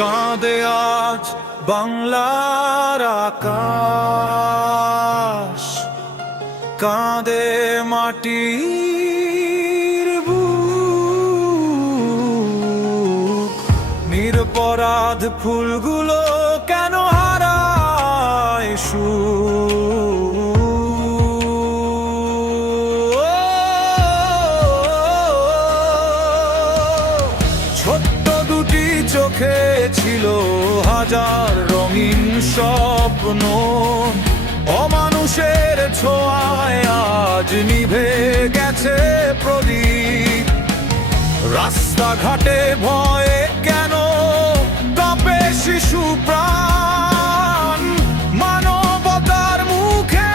কাঁদে আজ বাংলার আকাশ, কাঁদে মাটির বুক। নিরপরাধ ফুলগুলো কেন হারায় সুর? ছোট্ট দুটি চোখে ছিল হাজার রঙিন স্বপ্ন, অমানুষের ছোঁয়ায় আজ নিভে গেছে প্রদীপ। রাস্তাঘাটে ভয়ে কেন কাঁপে শিশু প্রাণ? মানবতার মুখে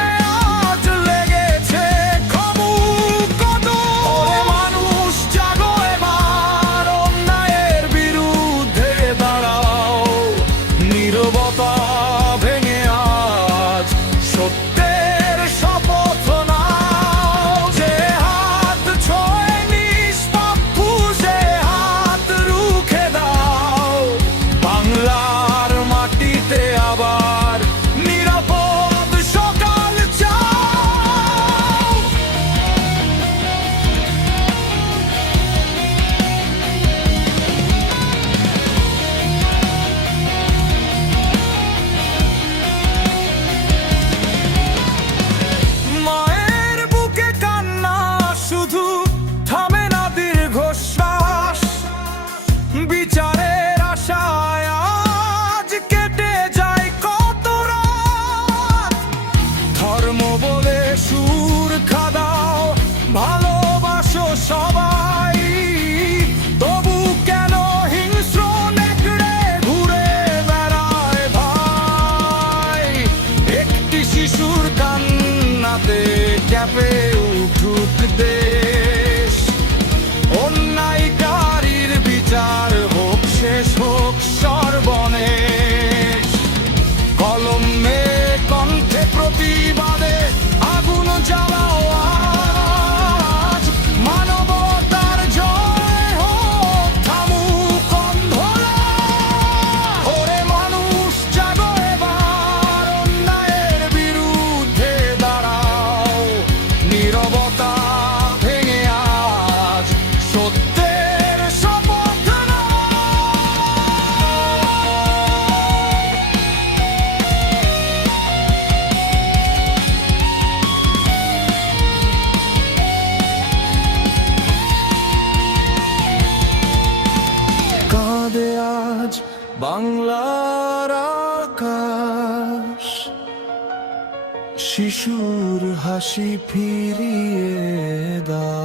আজ লেগেছে খামুক কদম। ওরে মানুষ জাগো এবার, অন্যায়ের বিরুদ্ধে দাঁড়াও। নীরবতা ভেঙে আজ সত্যের শপথ নাও। যে হাত ছোঁয়ে নিষ্পাপ, সে হাত রুখে দাও। বাংলার মাটিতে আবার নিরাপদ সকাল চাও। মায়ের বুকে কান্না শুধু থামে না দীর্ঘশ্বাস। বিচারের আশায় আজ কেটে যায় কত রাত। ধর্ম বলে সুর খাদাও, ভালোবাসো সবাই। তবু কেন হিংস্র নেকড়ে ঘুরে বেড়ায় ভাই? একটি শিশুর কান্নাতে ক্যাপে উঠুক দেশ। অন্যায়কারীর বিচার হোক শেষ, হোক সর্বনেশ। কলমে কণ্ঠে প্রতিবাদে আগুন জ্বালাও আজ। মানবতার জয় হোক, থামুক অন্ধকার। ওরে মানুষ জাগো এবার, অন্যায়ের বিরুদ্ধে দাঁড়াও। নীরবতা ভেঙে আজ সত্যের শপথ নাও। কাঁদে আজ বাংলার আকাশ, শিশুর হাসি ফিরিয়ে দাও।